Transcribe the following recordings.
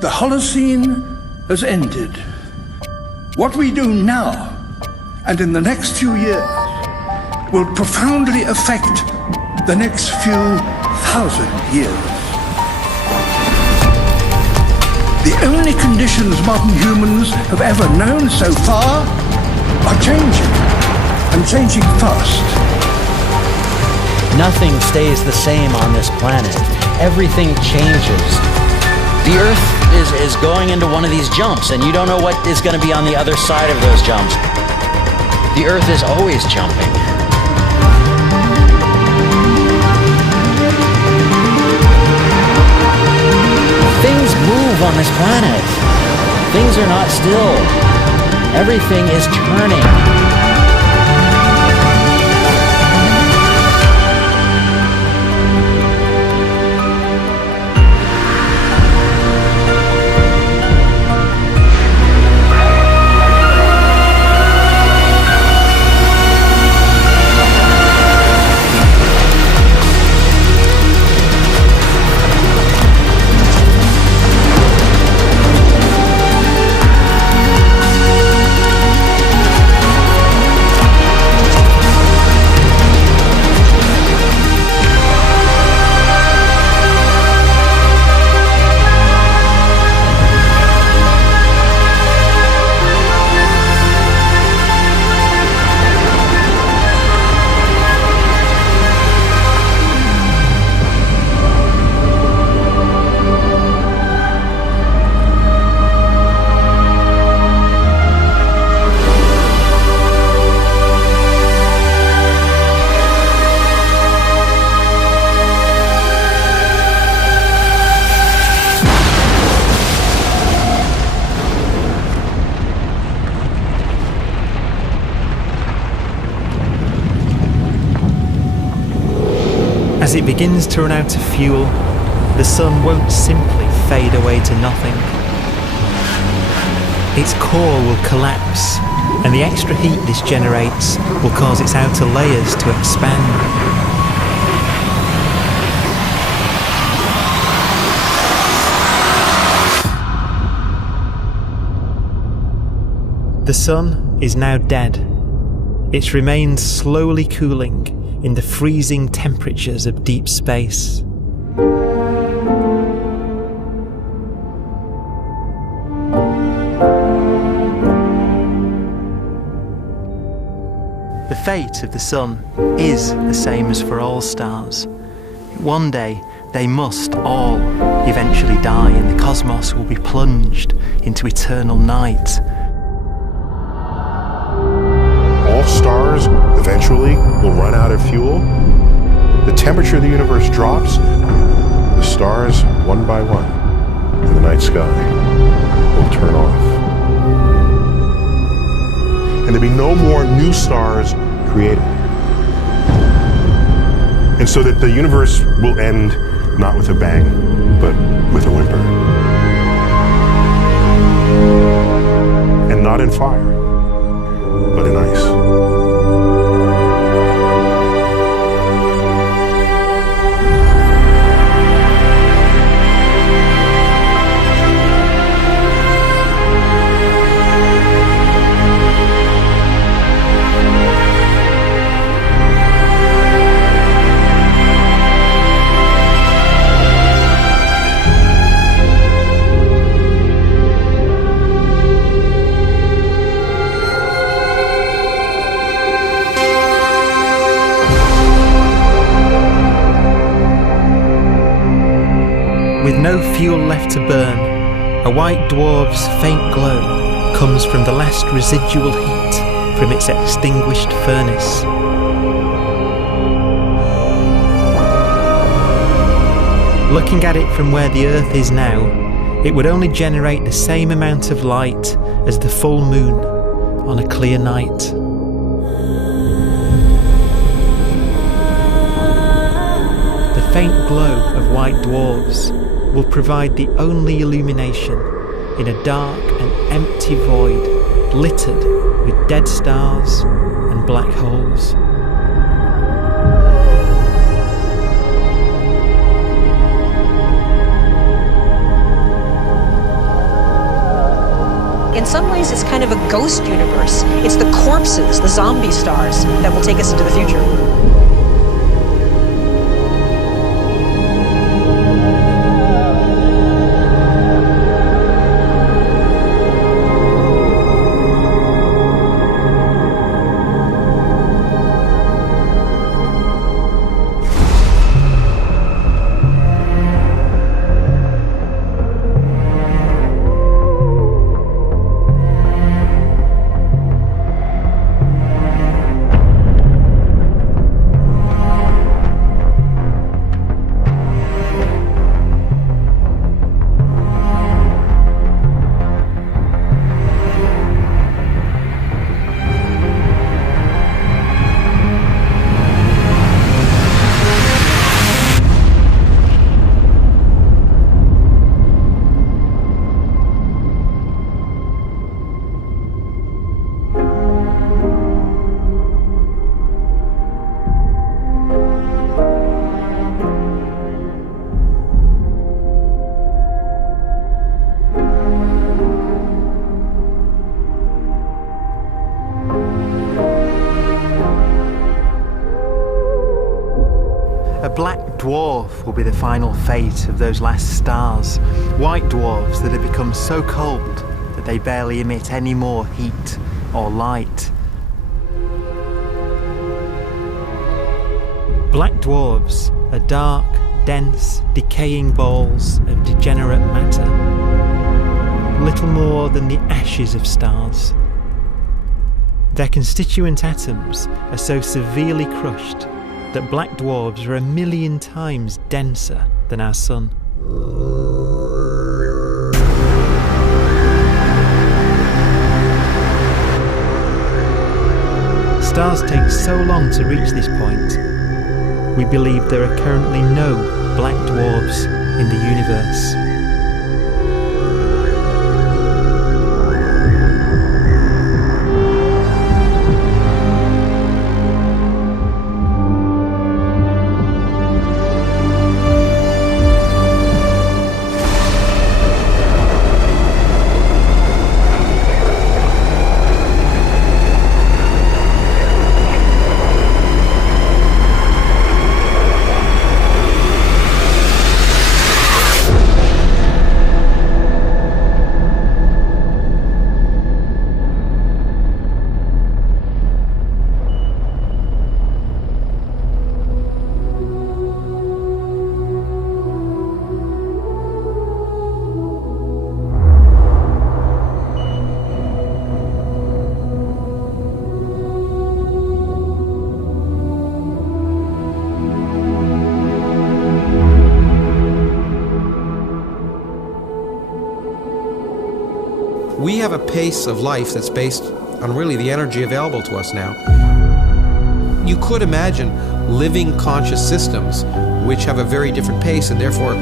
The Holocene has ended. What we do now, and in the next few years, will profoundly affect the next few thousand years. The only conditions modern humans have ever known so far are changing, and changing fast. Nothing stays the same on this planet. Everything changes. The Earth is going into one of these jumps, and you don't know what is going to be on the other side of those jumps. The Earth is always jumping. Things move on this planet. Things are not still. Everything is turning. As it begins to run out of fuel, the sun won't simply fade away to nothing. Its core will collapse, and the extra heat this generates will cause its outer layers to expand. The sun is now dead. Its remains slowly cooling in the freezing temperatures of deep space. The fate of the sun is the same as for all stars. One day, they must all eventually die, and the cosmos will be plunged into eternal night. All stars eventually will run out of fuel. The temperature of the universe drops. The stars, one by one, in the night sky, will turn off. And there'll be no more new stars created. And so that the universe will end not with a bang, but with a whimper. And not in fire, but in ice. With no fuel left to burn, a white dwarf's faint glow comes from the last residual heat from its extinguished furnace. Looking at it from where the Earth is now, it would only generate the same amount of light as the full moon on a clear night. The faint glow of white dwarfs will provide the only illumination in a dark and empty void littered with dead stars and black holes. ways, it's kind of a ghost universe. It's the corpses, the zombie stars, that will take us into the future. A black dwarf will be the final fate of those last stars. White dwarfs that have become so cold that they barely emit any more heat or light. Black dwarfs are dark, dense, decaying balls of degenerate matter, little more than the ashes of stars. Their constituent atoms are so severely crushed that black dwarfs are 1,000,000 times denser than our sun. Stars take so long to reach this point, we believe there are currently no black dwarfs in the universe. We have a pace of life that's based on really the energy available to us now. You could imagine living conscious systems which have a very different pace and therefore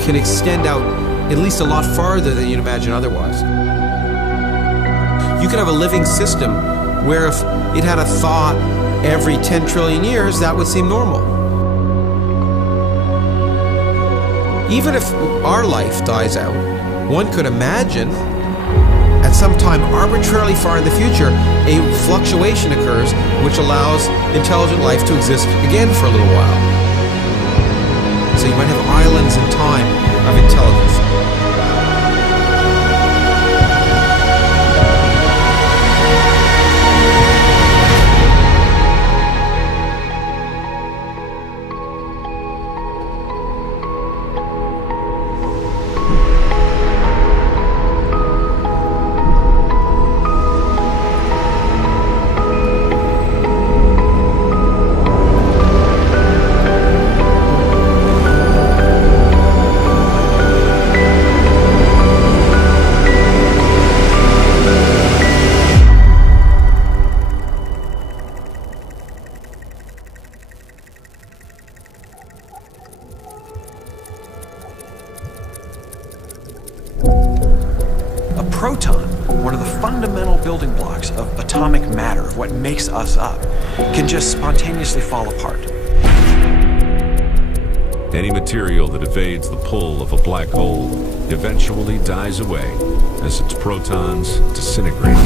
can extend out at least a lot farther than you'd imagine otherwise. You could have a living system where if it had a thought every 10 trillion years, that would seem normal. Even if our life dies out, one could imagine at some time arbitrarily far in the future, a fluctuation occurs which allows intelligent life to exist again for a little while. So you might have islands in time of intelligence. proton, one of the fundamental building blocks of atomic matter, of what makes us up, can just spontaneously fall apart. Any material that evades the pull of a black hole eventually dies away as its protons disintegrate.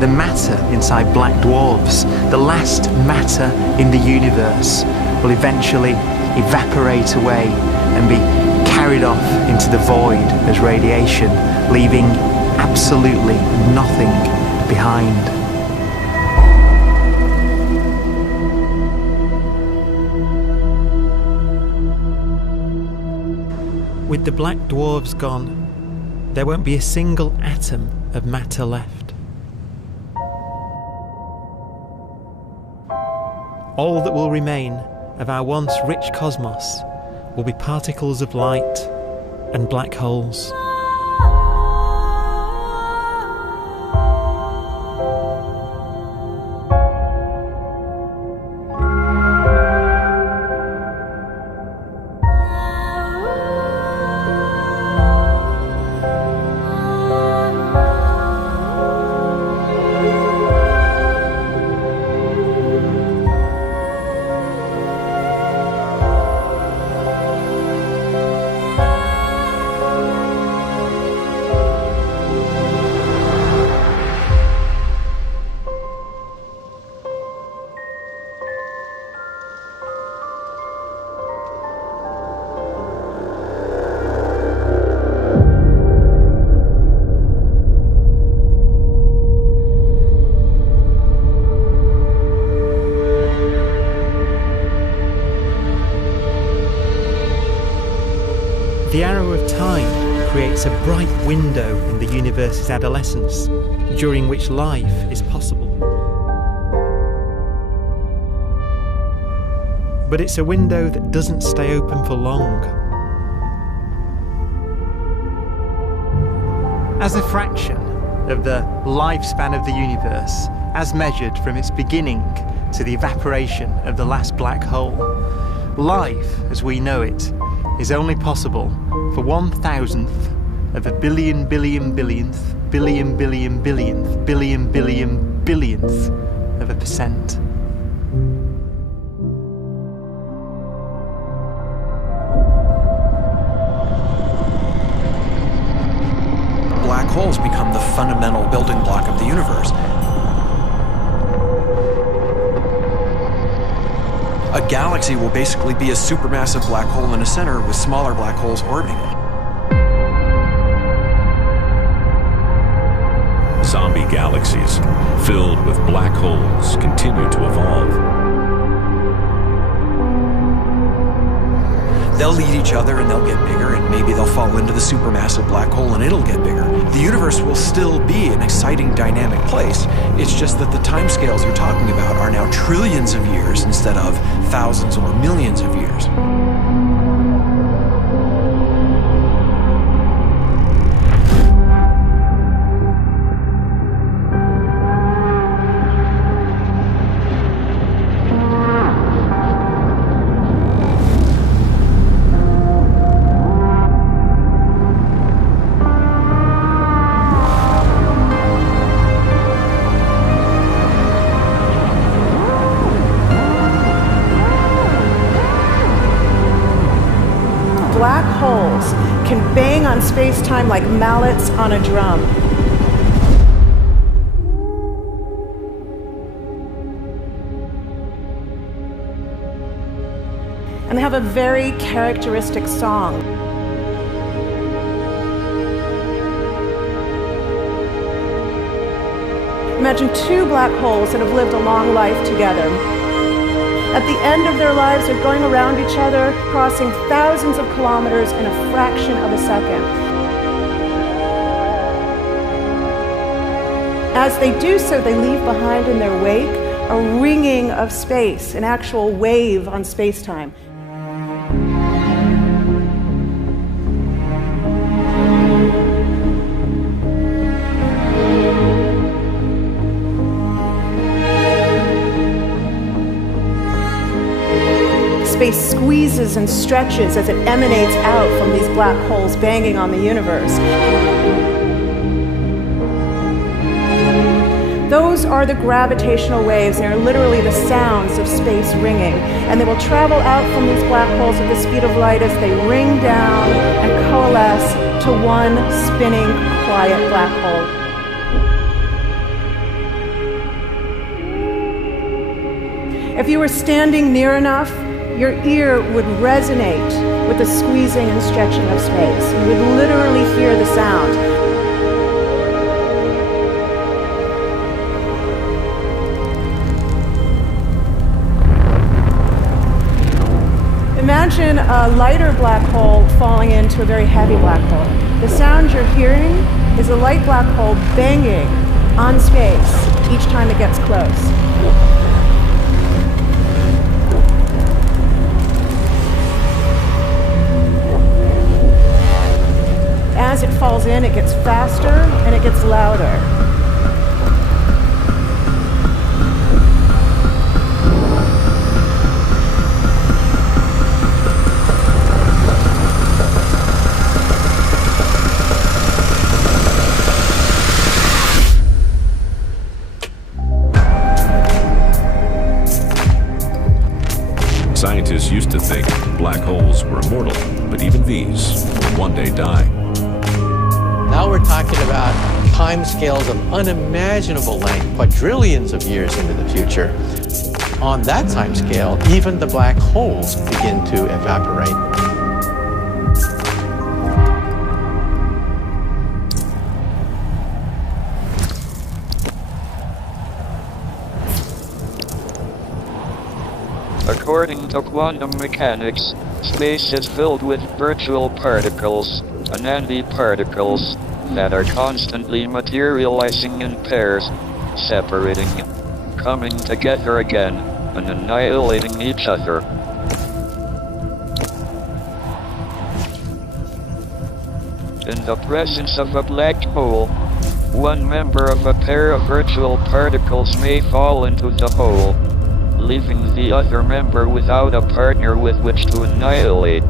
The matter inside black dwarfs, the last matter in the universe, will eventually evaporate away and be carried off into the void as radiation, leaving absolutely nothing behind. With the black dwarfs gone, there won't be a single atom of matter left. All that will remain of our once rich cosmos will be particles of light and black holes. The arrow of time creates a bright window in the universe's adolescence, during which life is possible. But it's a window that doesn't stay open for long. As a fraction of the lifespan of the universe, as measured from its beginning to the evaporation of the last black hole, life, as we know it, is only possible for 1,000th of a billion billionth of a percent. Black holes become the fundamental building block of the universe. A galaxy will basically be a supermassive black hole in a center with smaller black holes orbiting it. Zombie galaxies filled with black holes continue to evolve. They'll eat each other and they'll get bigger, and maybe they'll fall into the supermassive black hole and it'll get bigger. The universe will still be an exciting, dynamic place. It's just that the timescales you're talking about are now trillions of years instead of thousands or millions of years. Black holes can bang on space-time like mallets on a drum. And they have a very characteristic song. Imagine two black holes that have lived a long life together. At the end of their lives, they're going around each other, crossing thousands of kilometers in a fraction of a second. As they do so, they leave behind in their wake a ringing of space, an actual wave on space-time. squeezes and stretches as it emanates out from these black holes banging on the universe. Those are the gravitational waves. They are literally the sounds of space ringing. And they will travel out from these black holes at the speed of light as they ring down and coalesce to one spinning, quiet black hole. If you were standing near enough, your ear would resonate with the squeezing and stretching of space. You would literally hear the sound. Imagine a lighter black hole falling into a very heavy black hole. The sound you're hearing is a light black hole banging on space each time it gets close. As it falls in, it gets faster and it gets louder. Scientists used to think black holes were immortal, but even these will one day die. Now we're talking about timescales of unimaginable length, quadrillions of years into the future. On that timescale, even the black holes begin to evaporate. According to quantum mechanics, space is filled with virtual particles, antiparticles, that are constantly materializing in pairs, separating, coming together again, and annihilating each other. In the presence of a black hole, one member of a pair of virtual particles may fall into the hole, leaving the other member without a partner with which to annihilate.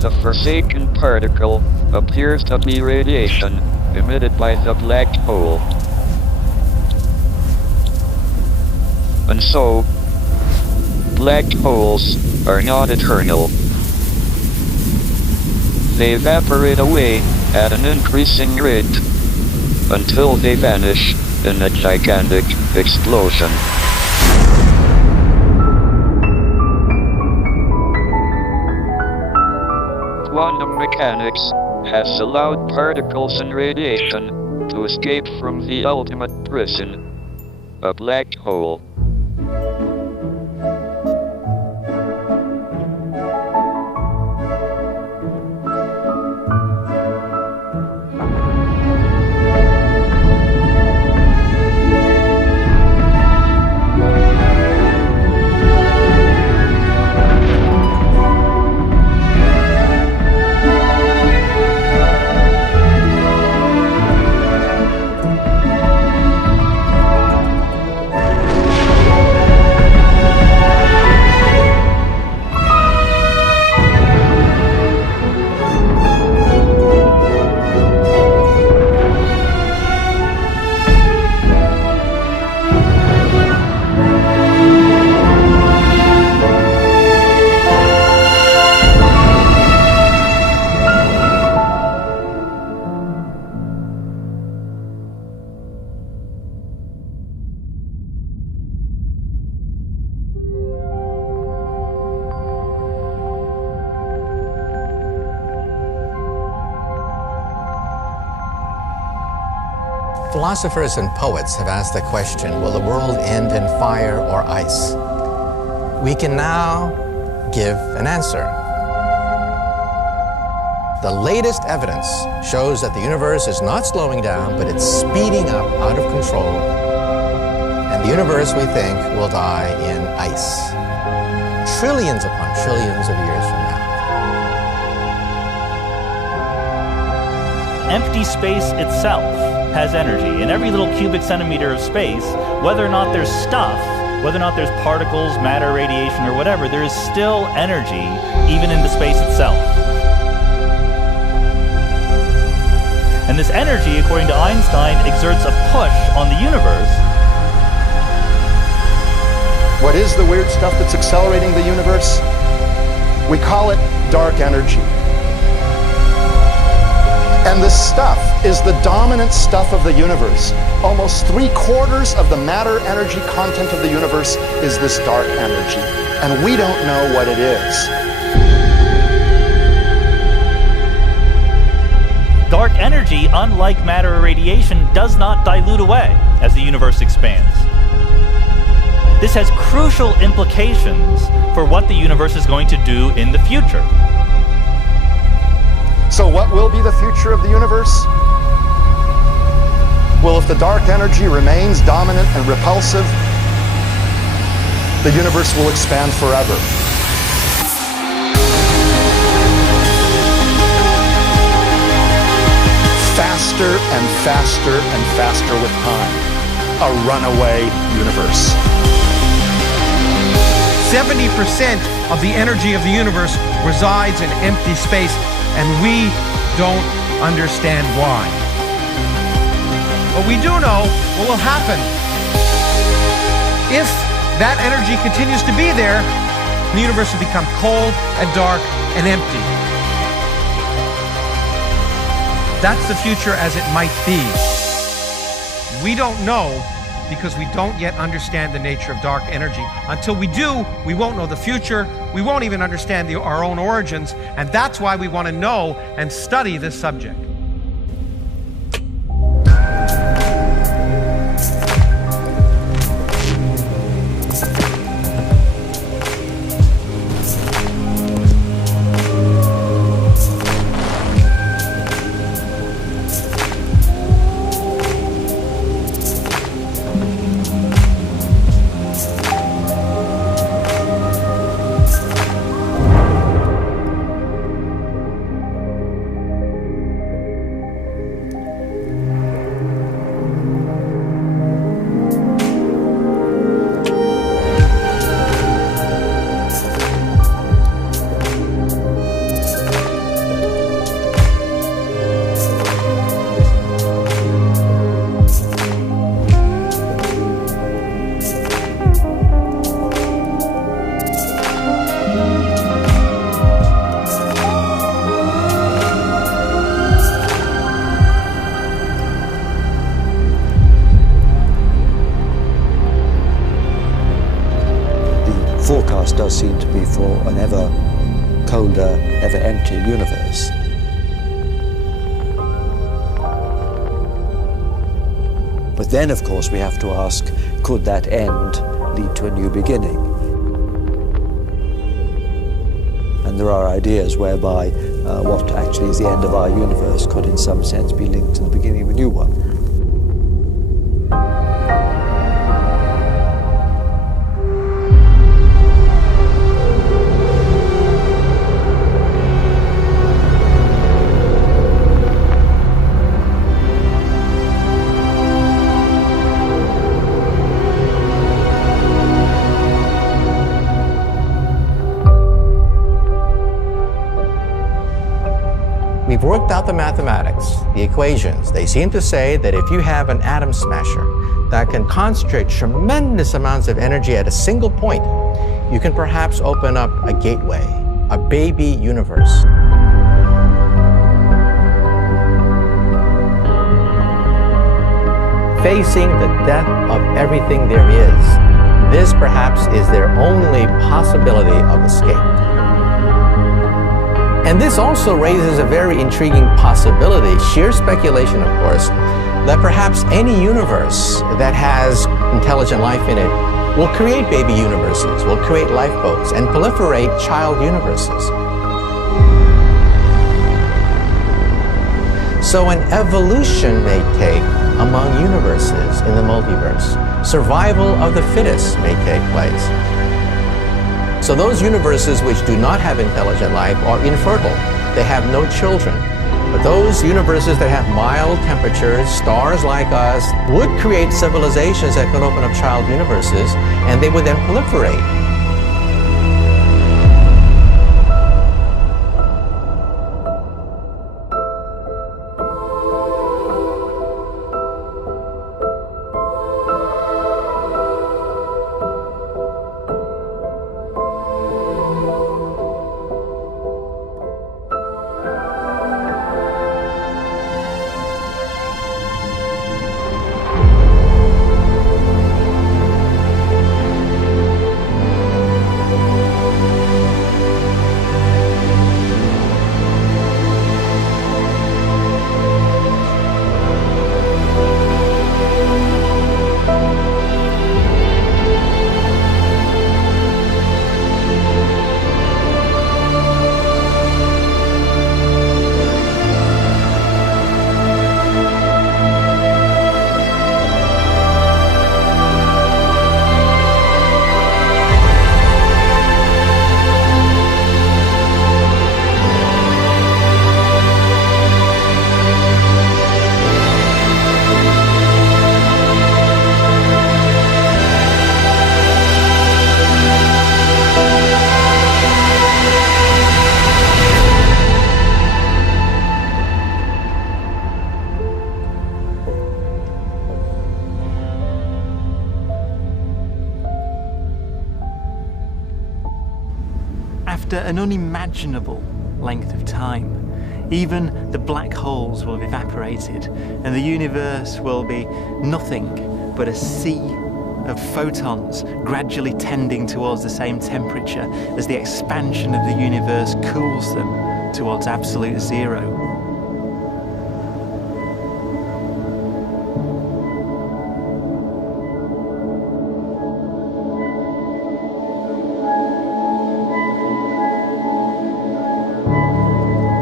The forsaken particle appears to be radiation emitted by the black hole. And so, black holes are not eternal. They evaporate away at an increasing rate until they vanish in a gigantic explosion. Quantum mechanics has allowed particles and radiation to escape from the ultimate prison, a black hole. Philosophers and poets have asked the question, will the world end in fire or ice? We can now give an answer. The latest evidence shows that the universe is not slowing down, but it's speeding up out of control. And the universe, we think, will die in ice. Trillions upon trillions of years from now. Empty space itself has energy. In every little cubic centimeter of space, whether or not there's stuff whether or not there's particles, matter, radiation, or whatever, there is still energy even into space itself. And this energy, according to Einstein, exerts a push on the universe. What is the weird stuff that's accelerating the universe? We call it dark energy. And this stuff is the dominant stuff of the universe. Almost 3/4 of the matter-energy content of the universe is this dark energy. And we don't know what it is. Dark energy, unlike matter or radiation, does not dilute away as the universe expands. This has crucial implications for what the universe is going to do in the future. So what will be the future of the universe? Well, if the dark energy remains dominant and repulsive, the universe will expand forever. Faster and faster and faster with time. A runaway universe. 70% of the energy of the universe resides in empty space, and we don't understand why. But we do know what will happen. If that energy continues to be there, the universe will become cold and dark and empty. That's the future as it might be. We don't know because we don't yet understand the nature of dark energy. Until we do, we won't know the future. We won't even understand our own origins. And that's why we want to know and study this subject. Forecast does seem to be for an ever colder, ever emptier universe. But then, of course, we have to ask, could that end lead to a new beginning? And there are ideas whereby what actually is the end of our universe could in some sense be linked to the beginning of a new one. We've worked out the mathematics, the equations. They seem to say that if you have an atom smasher that can concentrate tremendous amounts of energy at a single point, you can perhaps open up a gateway, a baby universe. Facing the death of everything there is, this perhaps is their only possibility of escape. And this also raises a very intriguing possibility, sheer speculation of course, that perhaps any universe that has intelligent life in it will create baby universes, will create lifeboats, and proliferate child universes. So an evolution may take among universes in the multiverse. Survival of the fittest may take place. So those universes which do not have intelligent life are infertile. They have no children. But those universes that have mild temperatures, stars like us, would create civilizations that could open up child universes, and they would then proliferate. After an unimaginable length of time, even the black holes will have evaporated, and the universe will be nothing but a sea of photons gradually tending towards the same temperature as the expansion of the universe cools them towards absolute zero.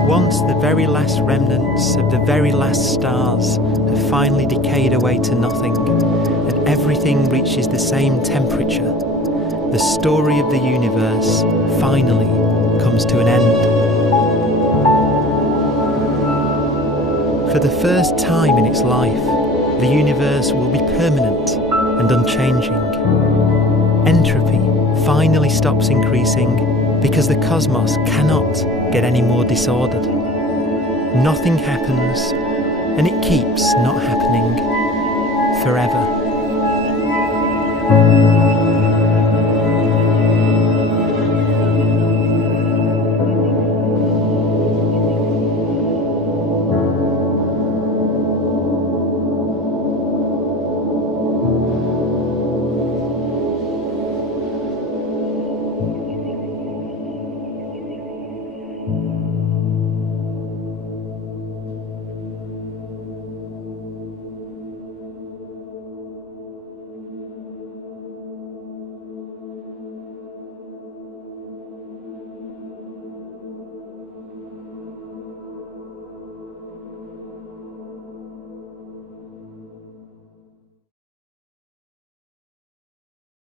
Once the very last remnants of the very last stars have finally decayed away to nothing, and everything reaches the same temperature, the story of the universe finally comes to an end. For the first time in its life, the universe will be permanent and unchanging. Entropy finally stops increasing because the cosmos cannot get any more disordered. Nothing happens, and it keeps not happening forever.